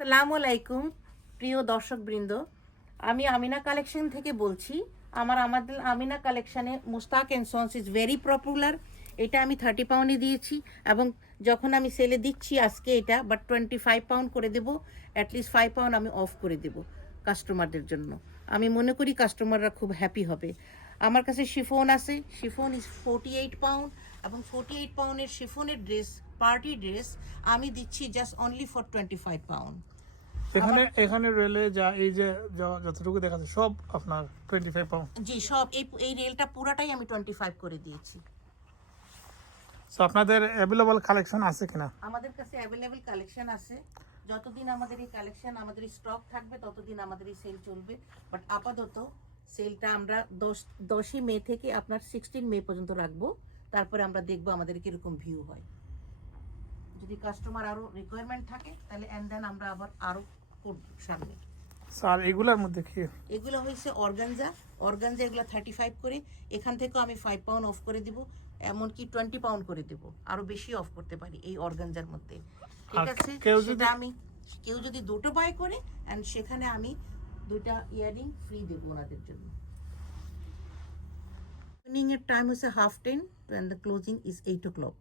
সালামু আলাইকুম, প্রিয় দর্শকবৃন্দ। আমি আমিনা কালেকশন থেকে বলছি, আমার আমাদের আমিনা কালেকশনে Mushtaq and sons is very popular. এটা আমি থার্টি পাউন্ডে দিয়েছি এবং যখন আমি সেলে দিচ্ছি আজকে এটা, বাট টোয়েন্টি ফাইভ পাউন্ড করে দেবো অ্যাটলিস্ট ফাইভ পাউন্ড আমি অফ করে দেবো কাস্টমারদের জন্য। আমি মনে করি কাস্টমাররা খুব হ্যাপি হবে। আমার কাছে শিফোন আছে। Chiffon is forty eight pound এবং ফোর্টি এইট পাউন্ডের শিফোনের ড্রেস পার্টি ড্রেস আমি দিচ্ছি just only for twenty five pound এখানে এখানে রেলে যা এই যে যতটুকু দেখা যাচ্ছে সব আপনার টোয়েন্টি ফাইভ পাউন্ড জি সব এই এই রেলটা পুরাটাই আমি টোয়েন্টি ফাইভ করে দিয়েছি। সো আপনাদের অ্যাভেলেবল কালেকশন আছে কিনা? আমাদের কাছে অ্যাভেলেবেল কালেকশন আছে। যতদিন আমাদের এই কালেকশন আমাদের স্টক থাকবে ততদিন আমাদের এই সেল চলবে। বাট আপাতত সেলটা আমরা দশ দশই মে থেকে আপনার সিক্সটিন মে পর্যন্ত রাখব। তারপরে আমরা দেখব আমাদের কীরকম ভিউ হয়। যদি কাস্টমার আরও রিকোয়ারমেন্ট থাকে তাহলে অ্যান্ড দেন আমরা আবার আরও করব সামনে। স্যার এগুলোর মধ্যে কি? এগুলো হয়েছে অর্গানজা অর্গানজা এগুলো থার্টি ফাইভ করে এখান থেকেও আমি ফাইভ পাউন্ড অফ করে দিব এমনকি টোয়েন্টি পাউন্ড করে দিব। আরও বেশি অফ করতে পারি এই অর্গানজার মধ্যে। ঠিক আছে? কেউ সেটা আমি কেউ যদি দুটো বাই করে অ্যান্ড সেখানে আমি দুইটা ইয়ারিং ফ্রি দেবো ওনাদের জন্য। ওপেনিং এর টাইম হচ্ছে half ten and the closing is eight o'clock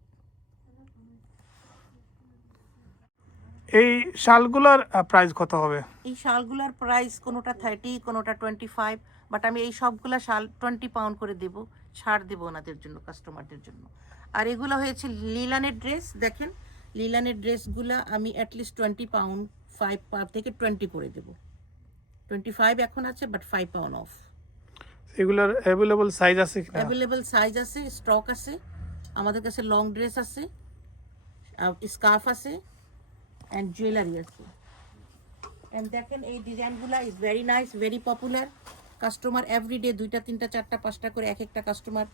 এই শালগুলোর প্রাইস কত হবে? এই শালগুলোর প্রাইস কোনোটা থার্টি কোনোটা টোয়েন্টি ফাইভ বাট আমি এই সবগুলা শাল টোয়েন্টি পাউন্ড করে দেবো ছাড় দেবো ওনাদের জন্য কাস্টমারদের জন্য। আর এগুলো হয়েছে লিলানের ড্রেস দেখেন? লিলানের ড্রেসগুলো আমি at least twenty pound five থেকে টোয়েন্টি করে দেবো। টোয়েন্টি ফাইভ এখন আছে বাট ফাইভ পাউন্ড অফ এগুলোর অ্যাভেলেবল সাইজ আছে কিনা? অ্যাভেলেবল সাইজ আছে স্টক আছে আমাদের কাছে লং ড্রেস আছে স্কার্ফ আছে অ্যান্ড জুয়েলারি আছে। অ্যান্ড দেখেন এই ডিজাইনগুলো is very nice very popular customer every day দুইটা তিনটা চারটা পাঁচটা করে এক একটা কাস্টমার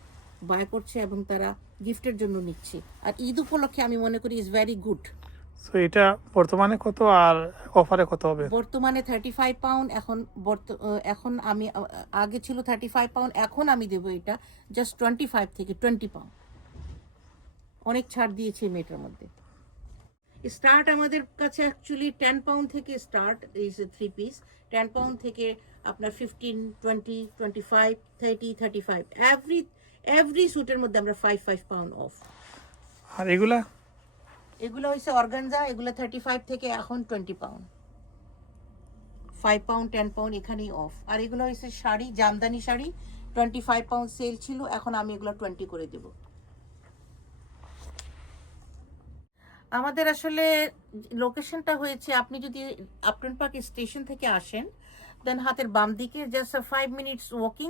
বাই করছে এবং তারা গিফটের জন্য নিচ্ছে। আর ঈদ উপলক্ষে আমি মনে করি ইজ ভেরি গুড সো এটা বর্তমানে কত আর অফারে কত হবে? বর্তমানে থার্টি ফাইভ পাউন্ড এখন বর্ত- এখন আমি আগে ছিল থার্টি ফাইভ পাউন্ড এখন আমি দেবো এটা জাস্ট টোয়েন্টি ফাইভ থেকে টোয়েন্টি পাউন্ড অনেক ছাড় দিয়েছি মেয়েটার মধ্যে। স্টার্ট আমাদের কাছে অ্যাকচুয়ালি টেন পাউন্ড থেকে start is three piece ten pound থেকে আপনার fifteen twenty twenty five thirty thirty five every every স্যুটের মধ্যে আমরা ফাইভ ফাইভ পাউন্ড অফ আর এগুলা? এগুলো হয়েছে অর্গানজা, এগুলো থার্টি ফাইভ থেকে এখন twenty pound five pound ten pound এখানেই অফ আর এগুলো হয়েছে sari, jamdani sari twenty five pound sale ছিল, এখন আমি এগুলো টোয়েন্টি করে দেব। আমাদের আসলে লোকেশনটা হয়েছে, আপনি যদি আপটন পার্ক স্টেশন থেকে আসেন দেন হাতের বাম দিকে জাস্ট ফাইভ মিনিটস ওয়াকিং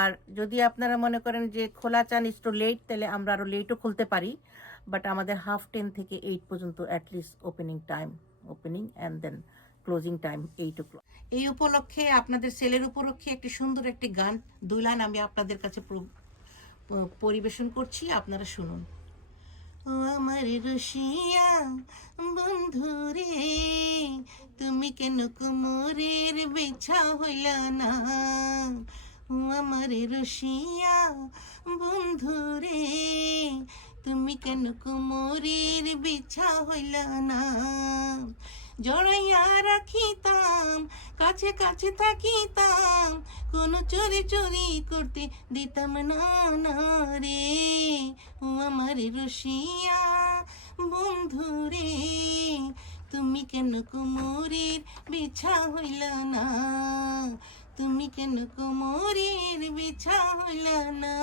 আর যদি আপনারা মনে করেন যে খোলা চান একটু লেট তাহলে আমরা আরও লেটও খুলতে পারি। বাট আমাদের হাফ টেন থেকে এইট পর্যন্ত at least opening time opening and then closing time eight o'clock এই উপলক্ষে, আপনাদের সেলের উপলক্ষে একটি সুন্দর একটি গান, দুই লাইন আমি আপনাদের কাছে পরিবেশন করছি, আপনারা শুনুন। আমার রসিয়া বন্ধু রে, তুমি কেন কুমোরের বেছা হইল না? আমার রসিয়া বন্ধু রে, তুমি কেন কুমোরের বিছা হইল না? জড়াইয়া রাখিতাম, কাছে কাছে থাকিতাম, কোনো চুরি চুরি করতে দিতাম না না রে। ও আমার রসিয়া বন্ধু রে, তুমি কেন কুমোরের বিছা হইল না? তুমি কেন কোমরের বিছালনা